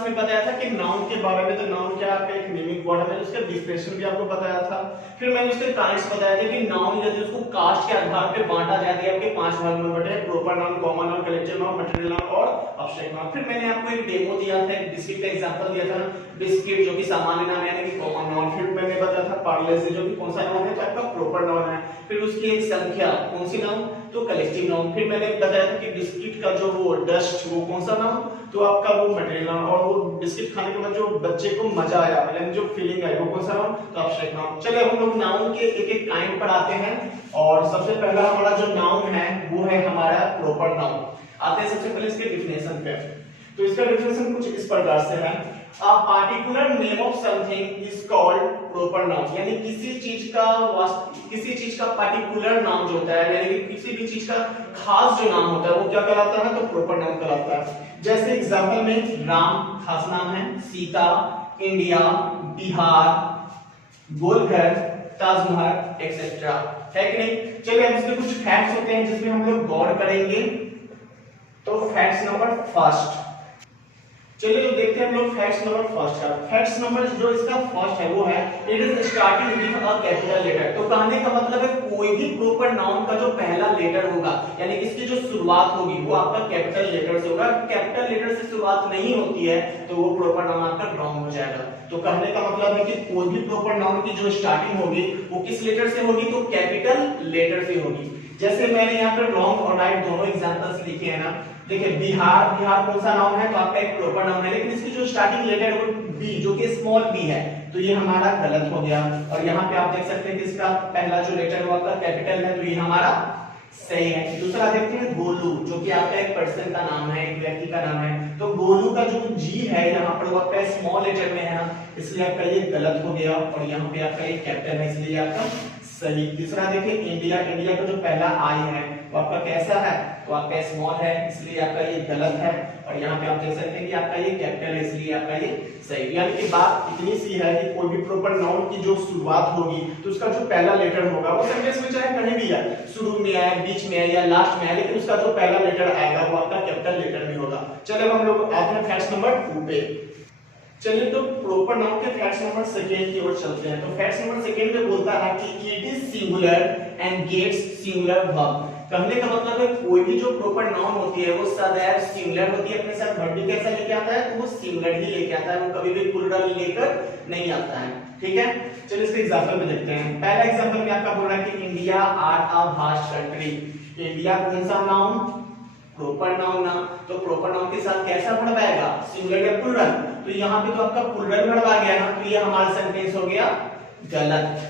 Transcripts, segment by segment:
Class में बताया था कि नाउन के बारे में, तो नाउन क्या आपका एक नेमिंग वर्ड है, मैंने उसका डिफिनेशन भी आपको बताया था। फिर मैंने उसके काइंड्स बताया था कि नाउन यदि उसको कास्ट के आधार पे बांटा जाए तो आपके 5 भाग में बटे हैं, proper noun, common noun, collective noun, material noun और अब्स्ट्रैक्ट नाउन। फिर मैंने आपको एक डेमो दिया था, एक बिस्किट का एग्जांपल दिया था ना, बिस्किट जो कि सामान्य नाम है यानी कि कॉमन नाउन। फिर मैंने बताया था पार्ले से जो कि कौन सा नाउन है, तो आपका प्रॉपर नाउन है। फिर उसकी एक संख्या कौन सी नाउन, तो कलेक्टिव नाउन। फिर मैंने बताया था कि बिस्किट का जो वो डस्ट वो कौन सा नाउन, तो आपका वो मटेरियल नाउन। और वो बिस्किट खाने के बाद जो बच्चे को मजा आया यानी जो फीलिंग आई वो कौन सा नाउन, तो अब्स्ट्रैक्ट नाउन। चलिए हम लोग नाउन के एक एक काइंड पर आते हैं। और सबसे पहला हमारा जो नाउन है वो है हमारा प्रॉपर नाउन। आते हैं सबसे पहले इसके डिफिनेशन पे। तो इसका डिफिनेशन कुछ इस प्रकार से है, a particular name of something is called proper noun. यानी किसी चीज का पार्टिकुलर नाम जो होता है, यानी कि किसी भी चीज का खास जो नाम होता है वो क्या कहलाता है, तो प्रॉपर नाउन कहलाता है। जैसे एग्जांपल में राम खास नाम है, सीता, इंडिया, बिहार, गोलघर, ताजमहल एक्सेट्रा, है कि नहीं। चलिए अब इसके कुछ फैक्ट्स होते हैं जिसमें हम लोग गौर करेंगे। तो फैक्ट्स नंबर फर्स्ट, चलिए तो देखते हैं हम लोग फैक्ट्स नंबर फर्स्ट का। फैक्ट्स नंबर जो इसका फर्स्ट है वो है it is starting with a capital letter. तो कहने का मतलब है कोई भी प्रॉपर नाउन का जो पहला लेटर होगा यानी इसकी जो शुरुआत होगी वो आपका कैपिटल लेटर से होगा। कैपिटल लेटर से शुरुआत नहीं होती है तो वो प्रॉपर नाउन आपका रॉन्ग हो जाएगा। तो कहने का मतलब है कि कोई भी प्रॉपर नाउन की जो स्टार्टिंग होगी वो किस लेटर से होगी, तो कैपिटल लेटर से होगी। जैसे मैंने यहाँ पे रॉन्ग और राइट दोनों एग्जांपल्स लिखे हैं ना। देखिए बिहार कौन सा नाउन है, तो आपका एक प्रॉपर नाउन है, लेकिन इसकी जो स्टार्टिंग लेटर है वो बी जो कि स्मॉल बी है, तो ये हमारा गलत हो गया। और यहाँ पे आप देख सकते हैं कि इसका पहला जो लेटर हुआ आपका कैपिटल है, तो ये हमारा सही है। दूसरा देखते हैं गोलू, जो कि आपका एक पर्सन का नाम है, एक व्यक्ति का नाम है। तो गोलू का जो जी है यहाँ पर वो आपका स्मॉल लेटर में है ना, इसलिए आपका ये गलत हो गया। और यहाँ पे आपका ये कैपिटल है, इसलिए आपका सही। तीसरा देखिए इंडिया का जो पहला आई है वो आपका कैसा है, तो आपका स्मॉल है, इसलिए आपका ये गलत है। और यहाँ पे आप देख सकते हैं कि आपका ये कैपिटल है, इसलिए आपका ये सही। यानी कि बात इतनी सी है कि कोई भी प्रॉपर नाउन की जो शुरुआत होगी तो उसका जो पहला लेटर होगा वो सेंटेंस में चाहे कहीं भी है, शुरू में आए, बीच में आए या लास्ट में आए, लेकिन उसका जो पहला लेटर आएगा वो आपका कैपिटल लेटर में होगा। चलिए हम लोग आते हैं फैक्ट नंबर 2 पे। चलिए तो प्रॉपर नाउन के फैक्ट नंबर सेकंड की ओर चलते हैं। तो फैक्ट नंबर सेकंड में बोलता है कि it is singular and gets singular verb. कहने का मतलब है कोई भी जो प्रॉपर नाउन होती है वो सदैव सिंगुलर होती है, अपने साथ वर्ब भी कैसा लेके आता है, तो वो सिंगुलर ही लेके आता है, वो कभी भी प्लूरल लेकर नहीं आता है। ठीक है, चलिए इसके एग्जांपल में देखते हैं। पहला एग्जांपल में आपका बोल रहा है कि India are a vast country. India कौन सा नाउन, प्रॉपर नाउन ना, तो प्रॉपर नाउन के साथ कैसा वर्ब आएगा, सिंगुलर या प्लूरल। तो यहाँ पे तो आपका प्लूरल वर्ब आ गया ना, तो ये हमारा सेंटेंस हो गया गलत।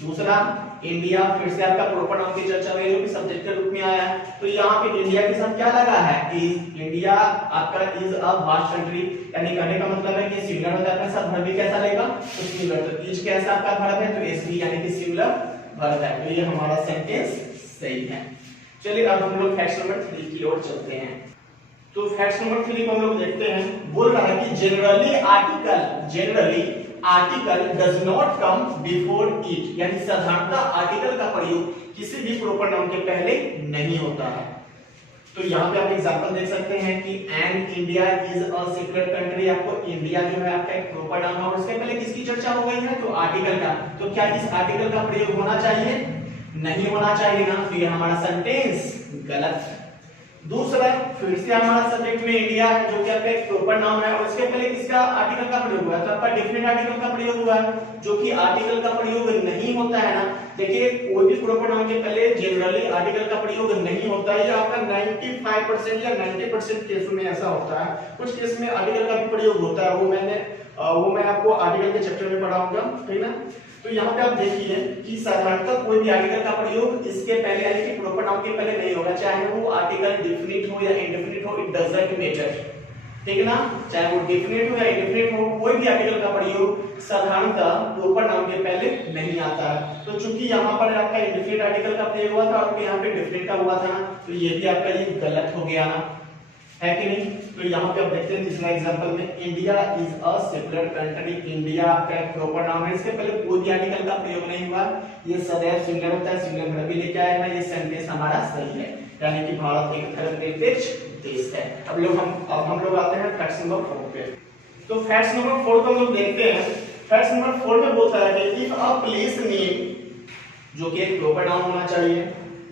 दूसरा इंडिया, फिर से आपका प्रॉपर नाउन की चर्चा हुई जो कि सब्जेक्ट के रूप में आया है, तो यहाँ पे इंडिया के साथ क्या लगा है, इज। इंडिया आपका इज अ वास्ट कंट्री, यानी कहने का मतलब है कि सिंगुलर होता है, अपने साथ वर्ब भी कैसा लेगा, तो सिंगुलर। तो इज कैसा आपका वर्ब है, तो एस भी यानी कि सिंगुलर वर्ब है, तो ये हमारा सेंटेंस सही है। चलिए अब हम लोग फैक्ट नंबर 3 की ओर चलते हैं। तो फैक्ट नंबर 3 को हम लोग देखते हैं। बोल रहा है कि generally article does not come before it, यानी साधारणतः आर्टिकल का प्रयोग किसी भी प्रॉपर नाउन के पहले नहीं होता है। तो यहाँ पे आप एग्जांपल देख सकते हैं कि and India is a secular country. आपको इंडिया जो है आपका एक प्रॉपर नाउन है और उसके पहले किसकी चर्चा हो गई है, तो आर्टिकल का। तो क्या इस आर्टिकल का प्रयोग होना चाहिए, नहीं होना चाहिए ना, तो ये हमारा सेंटेंस गलत। दूसरा फिर से हमारा सब्जेक्ट में इंडिया है जो कि आपका एक प्रॉपर नाउन है और इसके पहले किसका आर्टिकल का प्रयोग हुआ है, तो आपका डेफिनेट आर्टिकल का प्रयोग हुआ है, जो कि आर्टिकल का प्रयोग नहीं होता है ना। देखिए कोई भी प्रॉपर नाउन के पहले जनरली आर्टिकल का प्रयोग नहीं होता है, या आपका 95% या 90% केस में ऐसा होता है। कुछ केस में आर्टिकल का भी प्रयोग होता है, वो मैं आपको आर्टिकल के चैप्टर में पढ़ाऊंगा, ठीक ना। तो यहाँ पे आप देखिए कि साधारणतः कोई भी आर्टिकल का प्रयोग इसके पहले यानी कि प्रॉपर नाउन के पहले नहीं होगा, चाहे वो आर्टिकल डिफिनिट हो या इंडेफिनिट हो, इट डजंट मैटर, ठीक है ना। चाहे वो डिफिनिट हो या इंडेफिनिट हो, कोई भी आर्टिकल का प्रयोग साधारणतः प्रॉपर नाउन के पहले नहीं आता है। तो चूंकि यहाँ पर आपका इंडेफिनिट आर्टिकल का प्रयोग हुआ था और यहाँ पे डिफिनिट का हुआ था ना, तो ये भी आपका ये गलत हो गया ना, है कि नहीं। तो यहाँ पे आप देखते हैं तीसरा एग्जांपल में India is a secular country. India आपका एक प्रॉपर नाउन है, इसके पहले कोई भी आर्टिकल का प्रयोग नहीं हुआ, ये सदैव सिंगुलर होता है, सिंगुलर वर्ब भी लेके आएगा, ये सेंटेंस हमारा सही है, यानी कि भारत एक धर्मनिरपेक्ष देश है। अब हम लोग आते हैं फैक्ट नंबर 4 पे। तो फैक्ट नंबर 4 को हम लोग देखते हैं। फैक्ट नंबर 4 में बोलता है कि इफ अ प्लेस नेम, जो कि एक प्रॉपर नाउन होना चाहिए,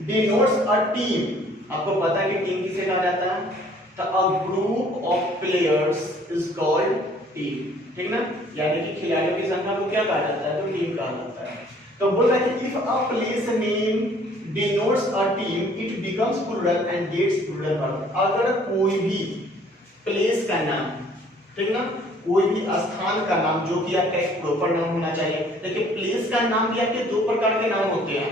डिनोट्स अ टीम, आपको पता है कि टीम किसे कहा जाता है, तो a group of players is called team, ठीक ना, यानी कि खिलाड़ियों की संख्या को क्या कहा जाता है, तो टीम कहा जाता है। तो बोल रहा है कि if a place name denotes a team it becomes plural and gets plural verb. अगर कोई भी प्लेस का नाम, ठीक ना, कोई भी स्थान का नाम जो कि आपका एक प्रॉपर नाम होना चाहिए। देखिए प्लेस का नाम भी आपके दो प्रकार के नाम होते हैं,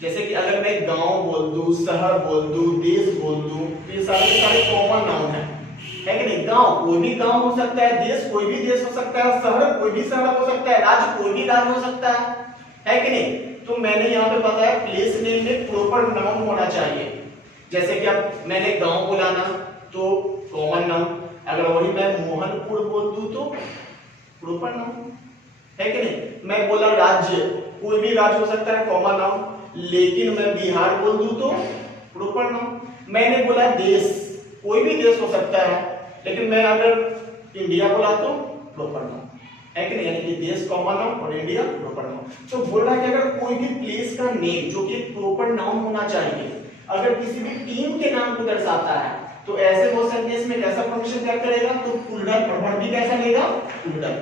जैसे कि अगर मैं गांव बोल दूं, शहर बोल दूं, देश बोल दूं, ये सारे कॉमन नाउन है कि नहीं। गांव कोई भी गांव हो सकता है, देश कोई भी देश हो सकता है, शहर कोई भी शहर हो सकता है, राज्य कोई भी राज्य हो सकता है कि नहीं। तो मैंने यहाँ पे बताया प्लेस नेम में प्रॉपर नाउन होना चाहिए। जैसे कि अब मैंने गांव बोला ना, तो कॉमन नाउन, अगर वही मैं मोहनपुर बोल दूं तो प्रॉपर नाउन है कि नहीं। मैं बोला राज्य, कोई भी राज्य हो सकता है, कॉमन नाउन, लेकिन मैं बिहार बोल दूं तो प्रॉपर नाउन। मैंने बोला देश, कोई भी देश हो सकता है, लेकिन मैं अगर इंडिया बोला तो प्रॉपर नाउन है कि नहीं, यानी कि देश कॉमन नाउन और इंडिया प्रॉपर नाउन। तो बोल रहा है कि अगर कोई भी प्लेस का नेम जो कि प्रॉपर नाउन होना चाहिए, अगर किसी भी टीम के नाम को दर्शाता है, तो ऐसे वो सेंटेंस में कैसा फंक्शन क्या करेगा, तो प्लूरल और भी कैसा लेगा, प्लूरल,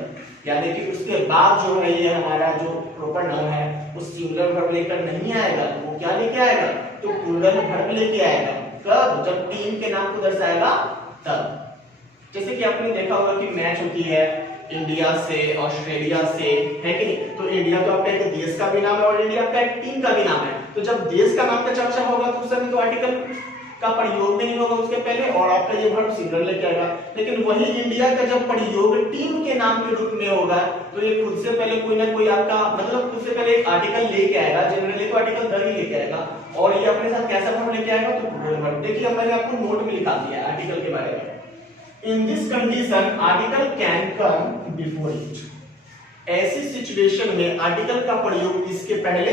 यानी कि उसके बाद जो है ये हमारा जो प्रॉपर नाउन है वो सिंगुलर वर्ब लेकर नहीं आएगा, तो वो क्या लेके आएगा, तो प्लूरल वर्ब लेके आएगा। कब, जब टीम के नाम को दर्शाएगा तब। जैसे कि आपने देखा होगा कि मैच होती है इंडिया से ऑस्ट्रेलिया से, है कि नहीं। तो इंडिया तो आपका एक देश का भी नाम है और इंडिया आपका एक टीम का भी नाम है। तो जब देश का नाम का चर्चा होगा तो उस समय तो आर्टिकल का प्रयोग नहीं होगा उसके पहले, और आपका ये वर्ब सिंगुलर लेके आएगा। लेकिन वही इंडिया का जब प्रयोग टीम के नाम के रूप में होगा, तो ये खुद से पहले कोई ना कोई आपका मतलब खुद से पहले एक आर्टिकल लेके आएगा, जनरली तो आर्टिकल द ही लेके आएगा, और ये अपने साथ कैसा वर्ब लेके आएगा, तो प्लूरल वर्ब। देखिए अब मैंने आपको नोट में लिखा दिया है आर्टिकल के बारे में। In this condition, article can come before it. ऐसी सिचुएशन में आर्टिकल का प्रयोग इसके पहले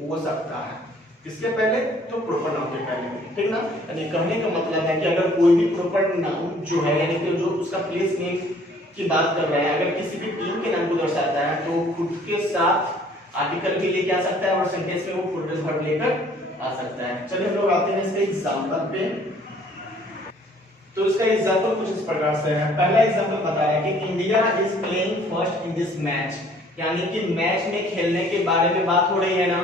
हो सकता है, किसके पहले, तो प्रॉपर नाउन के पहले, ठीक ना। यानी कहने का मतलब है कि अगर कोई भी प्रॉपर नाउन जो है, यानी कि जो उसका प्लेस नेम की बात कर रहे हैं, अगर किसी भी टीम के नाम को दर्शाता है तो खुद के साथ आर्टिकल भी लेके आ सकता है और सेंटेंस में वो प्लूरल वर्ब लेकर आ सकता है। चलिए हम लोग आते हैं इसके एग्जांपल पे। तो इसका एग्जांपल कुछ इस प्रकार से है। पहला एग्जांपल बताया कि India is playing first in this match, यानी कि मैच में खेलने के बारे में बात हो रही है ना।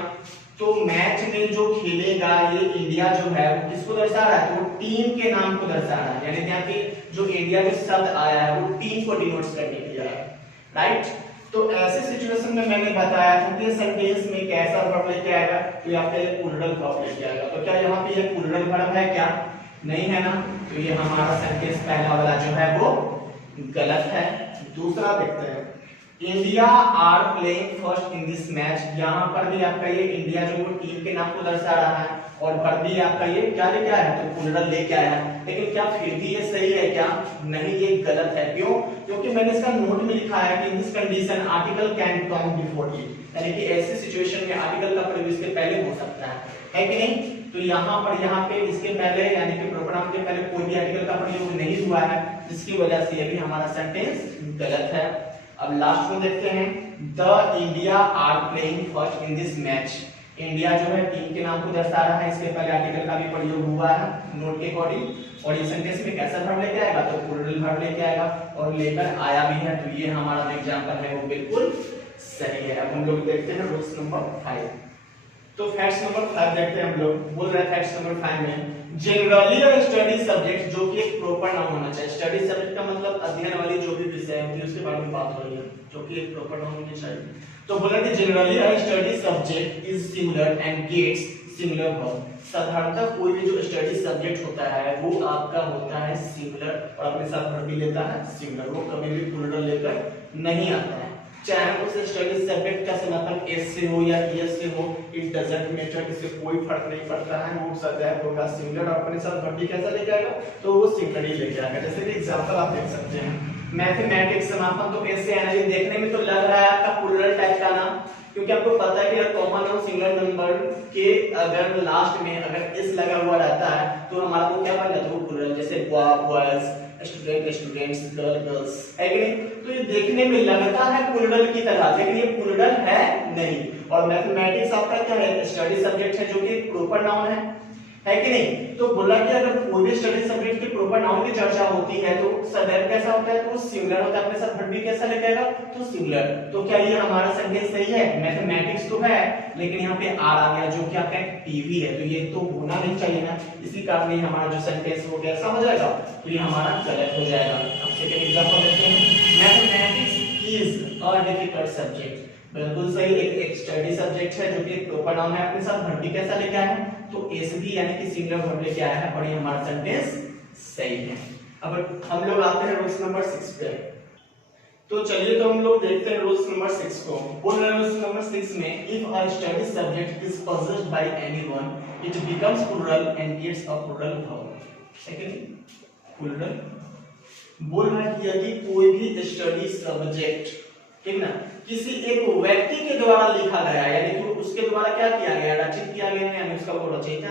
तो मैच में जो खेलेगा ये इंडिया जो है वो किसको दर्शा रहा है, तो टीम के नाम को दर्शा रहा है, यानी यहाँ पे जो इंडिया जो शब्द आया है वो टीम को डिनोट्स करने के लिए है, राइट। तो ऐसे सिचुएशन में मैंने बताया था कि सेंटेंस में कैसा वर्ब लेके आएगा, तो यहाँ पे प्लूरल वर्ब लेके आएगा। तो क्या यहाँ पे ये प्लूरल वर्ब है क्या, नहीं है ना, तो ये हमारा सेंटेंस पहला वाला जो है वो गलत है। दूसरा देखते हैं, India are playing first in this match, यहाँ पर भी आपका ये इंडिया जो वो टीम के नाम को दर्शा रहा है और पर भी आपका ये क्या लेके आया है, तो प्लूरल लेके आया है। लेकिन क्या फिर भी ये सही है क्या, नहीं, ये गलत है। क्यों, क्योंकि मैंने इसका नोट में लिखा है कि in this condition article can come before it, यानी कि ऐसी सिचुएशन में आर्टिकल का प्रयोग इसके पहले हो सकता है कि नहीं। तो यहाँ पे इसके पहले यानी कि प्रॉपर नाउन के पहले कोई भी आर्टिकल का प्रयोग नहीं हुआ है, जिसकी वजह से ये भी हमारा सेंटेंस गलत है। अब लास्ट में देखते हैं, the India are playing first in this match, India जो है टीम के नाम को दर्शा रहा है, इसके पहले आर्टिकल का भी प्रयोग हुआ है नोट के अकॉर्डिंग, और ये सेंटेंस में कैसा वर्ब लेके आएगा, तो प्लूरल वर्ब लेके आएगा और लेकर आया भी है। तो ये हमारा जो एग्जांपल है वो बिल्कुल सही है। अब हम लोग देखते हैं रूल्स नंबर 5। तो फैक्ट्स नंबर 5 देखते हैं हम लोग। बोल रहे हैं फैक्ट्स नंबर 5 में, जनरली अ स्टडी सब्जेक्ट जो कि एक प्रॉपर नाउन होना चाहिए। स्टडी सब्जेक्ट का मतलब अध्ययन वाली जो भी विषय होती है उसके बारे में बात हो रही है, जो कि एक प्रॉपर नाउन होनी चाहिए। तो बोल रहे हैं generally a study subject is singular and gets singular verb. साधारणतः कोई भी जो स्टडी सब्जेक्ट होता है वो आपका होता है सिंगुलर और अपने साथ वर्ब भी लेता है सिंगुलर, वो कभी भी प्लूरल लेकर नहीं आता है। चाहे उस स्टडी सब्जेक्ट का समापन एस से हो या ईएस से हो, इट डजंट मैटर, इससे कोई फर्क नहीं पड़ता है, वो सदैव होगा सिंगुलर और अपने साथ वर्ब भी कैसा लेके आएगा, तो वो सिंगुलर ही लेके आएगा। जैसे कि एग्जांपल आप देख सकते हैं, मैथमेटिक्स समापन तो एस से आना, देखने में तो लग रहा है आपका प्लूरल टाइप का नाम, क्योंकि आपको पता है कि कॉमन और सिंगल नंबर के अगर लास्ट में अगर एस लगा हुआ रहता है तो हमारा वो क्या बन जाता है, वो प्लूरल। जैसे boys, student students, girl girls, है कि नहीं? तो ये देखने में लगता है प्लूरल की तरह, लेकिन ये प्लूरल है नहीं। और मैथमेटिक्स आपका क्या है? स्टडी सब्जेक्ट है, जो कि प्रॉपर नाउन है कि नहीं? तो बोला कि अगर कोई भी स्टडी सब्जेक्ट के प्रॉपर नाउन की चर्चा होती है तो सदैव कैसा होता है? तो सिंगुलर होता है। अपने साथ वर्ब भी कैसा लेके आएगा? तो सिंगुलर। तो क्या ये हमारा सेंटेंस सही है? मैथमेटिक्स तो है, लेकिन यहाँ पे आर आ गया, जो कि आपका टीवी है, तो ये तो होना नहीं चाहिए ना। इसी कारण ये हमारा जो सेंटेंस हो गया, समझ आएगा, तो ये हमारा गलत हो जाएगा। अब सेकंड एग्जांपल देखते हैं। Mathematics is a difficult subject. बिल्कुल सही, एक स्टडी सब्जेक्ट है, जो कि प्रॉपर नाउन है। अपने साथ वर्ब भी कैसा लेके आया है? तो एसवी यानी कि सिंगुलर वर्ब लेके आया है, और ये हमारा सेंटेंस सही है। अब हम लोग आते हैं रूल्स नंबर 6 पे। तो चलिए, तो हम लोग देखते हैं रूल्स नंबर 6 को। बोल रहे हैं रूल्स नंबर 6 में, if a study subject is possessed by anyone it becomes plural and it's a plural verb। Second, plural बोल रहा है कि यदि कोई भी स्टडी सब्जेक्ट, ठीक ना, किसी एक व्यक्ति के द्वारा लिखा गया, यानी कि उसके द्वारा क्या किया गया? रचित किया गया है, यानी उसका वो रचयिता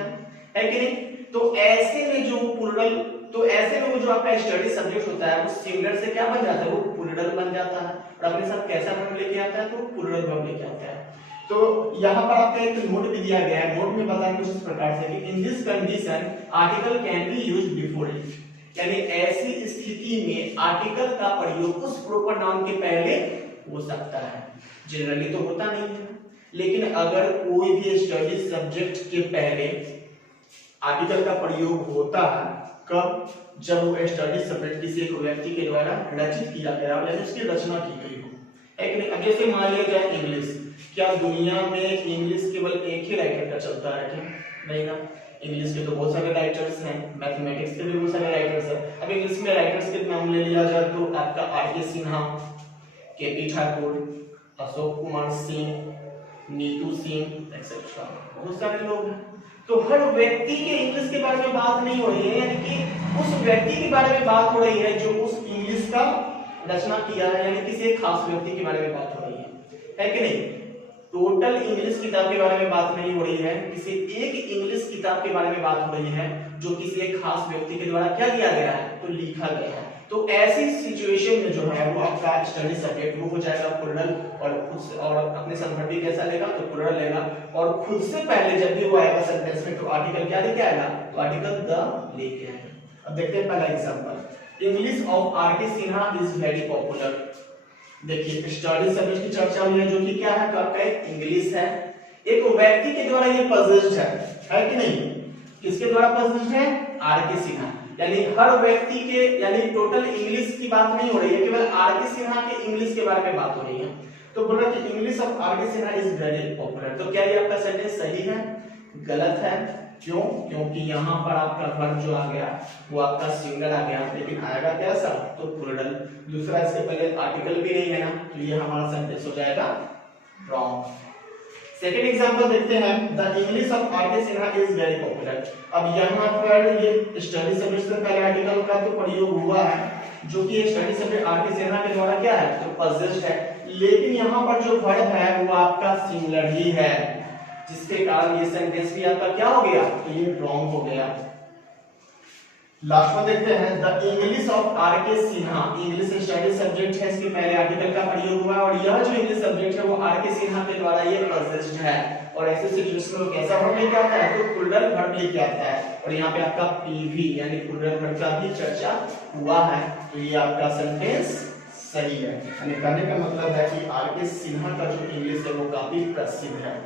है कि नहीं? तो ऐसे में जो प्लूरल, तो ऐसे में वो जो आपका स्टडी सब्जेक्ट होता है, वो सिंगुलर से क्या बन जाता है? वो प्लूरल बन जाता है, और अपने साथ कैसा वर्ब लेके आता है? तो प्लूरल वर्ब लेके आता है। तो यहाँ पर आपका एक नोट भी दिया गया है। नोट में बताया कुछ इस प्रकार से कि in this condition article can be used before it, यानी ऐसी स्थिति में आर्टिकल का प्रयोग उस प्रॉपर नाउन के पहले हो सकता है। जनरली तो होता नहीं है, लेकिन अगर कोई भी स्टडी सब्जेक्ट के पहले आर्टिकल का प्रयोग होता है, कब? जब वो स्टडी सब्जेक्ट किसी एक व्यक्ति के द्वारा रचित किया गया, यानी उसकी रचना की गई हो, है कि नहीं? अब जैसे मान लिया जाए इंग्लिश, क्या दुनिया में इंग्लिश केवल एक ही राइटर का चलता है? क्या नहीं ना, इंग्लिश के तो बहुत सारे राइटर्स हैं, मैथमेटिक्स के भी बहुत सारे राइटर्स हैं। अब इंग्लिश में राइटर्स के नाम ले लिया जाए तो आपका आर के सिन्हा, केपी ठाकुर, अशोक कुमार सिंह, नीतू सिंह एक्सेट्रा, बहुत सारे लोग हैं। तो हर व्यक्ति के इंग्लिश के बारे में बात नहीं हो रही है, यानी कि उस व्यक्ति के बारे में बात हो रही है जो उस इंग्लिश का रचना किया है, यानी किसी एक खास व्यक्ति के बारे में बात हो रही है कि नहीं? टोटल इंग्लिश किताब के बारे में बात नहीं हो रही है, किसी एक इंग्लिश किताब के बारे में बात हो रही है जो किसी एक खास व्यक्ति के द्वारा क्या किया गया है? तो लिखा गया है। तो ऐसी सिचुएशन में जो है वो आपका स्टडी सब्जेक्ट वो हो जाएगा प्लूरल, और खुद से, और अपने संदर्भ भी कैसा लेगा? तो प्लूरल लेगा, और खुद से पहले जब भी वो आएगा सेंटेंस में, तो आर्टिकल क्या लेके आएगा? तो आर्टिकल द लेके आएगा। अब देखते हैं पहला एग्जांपल। इंग्लिश ऑफ आर के सिन्हा इज वेरी पॉपुलर। देखिए, स्टडी सब्जेक्ट की चर्चा हुई है, जो कि क्या है? आपका इंग्लिश है, एक व्यक्ति के द्वारा ये पजेस्ड है कि नहीं? किसके द्वारा पजेस्ड है? आर के सिन्हा, यानी हर व्यक्ति के, यानी टोटल इंग्लिश की बात नहीं हो रही है, केवल आर के सिन्हा के इंग्लिश के बारे में बात हो रही है। तो बोला कि इंग्लिश ऑफ आर के सिन्हा इज वेरी पॉपुलर। तो क्या ये आपका सेंटेंस सही है? गलत है। क्यों? क्योंकि यहाँ पर आपका वर्ब जो आ गया वो आपका सिंगल आ गया, लेकिन आएगा कैसा? तो प्लूरल। दूसरा, इसके पहले आर्टिकल भी नहीं है ना, तो ये हमारा सेंटेंस हो जाएगा रॉन्ग। सेकंड एग्जांपल देखते हैं। द इंग्लिश ऑफ आर के सिन्हा इज वेरी पॉपुलर। अब यहाँ पर ये स्टडी सब्जेक्ट से पहले आर्टिकल का तो प्रयोग हुआ है, जो कि स्टडी सब्जेक्ट आर के सिन्हा के द्वारा क्या है? तो पजेस्ड है, लेकिन यहाँ पर जो वर्ब है वो आपका सिंगुलर ही है, जिसके कारण ये सेंटेंस भी आपका क्या हो गया? तो ये रॉन्ग हो गया। लास्ट में देखते हैं। द इंग्लिश ऑफ आर के सिन्हा, इंग्लिश स्टडी सब्जेक्ट है, इसके पहले आर्टिकल का प्रयोग हुआ है, और यह जो इंग्लिश सब्जेक्ट है वो आर के सिन्हा के द्वारा ये पजेस्ड है, और ऐसे सिचुएशन में कैसा वर्ब लेके आता है? तो प्लूरल वर्ब लेके आता है, और यहाँ पे आपका पीवी यानी प्लूरल वर्ब का भी चर्चा हुआ है। तो ये आपका सेंटेंस सही है, यानी कहने का मतलब है कि आर के सिन्हा का जो इंग्लिश है वो काफी प्रसिद्ध है।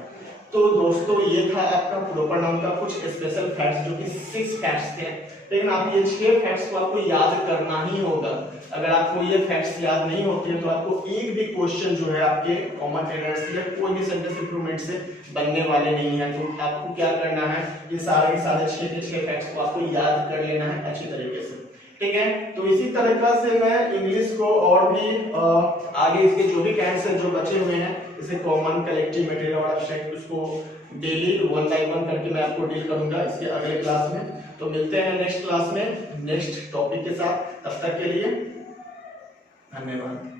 तो दोस्तों, ये था आपका प्रॉपर नाउन का कुछ स्पेशल फैक्ट्स, जो कि 6 फैक्ट्स थे, लेकिन आप ये 6 फैक्ट्स को आपको याद करना ही होगा। अगर आपको ये फैक्ट्स याद नहीं होते हैं तो आपको एक भी क्वेश्चन जो है आपके कॉमन एरर्स या कोई भी सेंटेंस इंप्रूवमेंट से बनने वाले नहीं है। तो आपको क्या करना है? ये सारे के सारे 6 के 6 फैक्ट्स को आपको याद कर लेना है अच्छी तरीके से, ठीक है? तो इसी तरीका से मैं इंग्लिश को और भी आगे इसके जो भी कैंट्स हैं जो बचे हुए हैं, जैसे कॉमन, कलेक्टिव, मटेरियल और एब्स्ट्रैक्ट, उसको डेली 1 बाय 1 करके मैं आपको डील करूंगा इसके अगले क्लास में। तो मिलते हैं नेक्स्ट क्लास में नेक्स्ट टॉपिक के साथ। तब तक के लिए धन्यवाद।